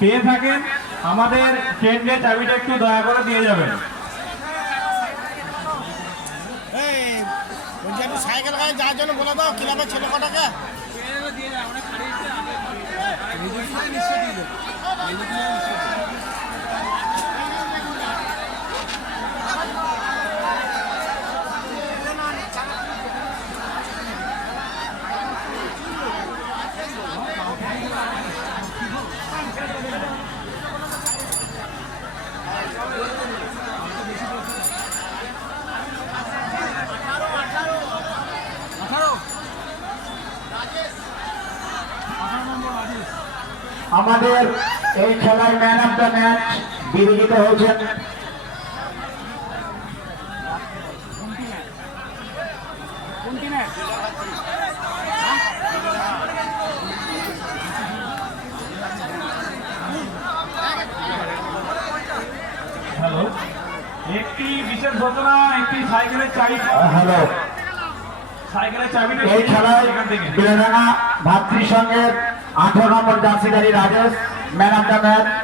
পেয়ে থাকেন আমাদের ট্রেন্ডের চাবিটা একটু দয়া করে দিয়ে যাবেন। সাইকেল গাড়ি যাওয়ার জন্য বলে দাও ক্লাবের ছেলে কটাকে আমাদের এই খেলায় ম্যান অফ দ্য ম্যাচ বিবেচিত হয়েছেন হ্যালো, একটি বিশেষ ঘটনা, একটি সাইকেলের চাবি, হ্যালো সাইকেলের চাবিটা এই খেলায় এখান থেকে বেলেডাঙ্গা ভাতৃসংঘের 18 নম্বর জার্সিধারী Rajesh man of the match.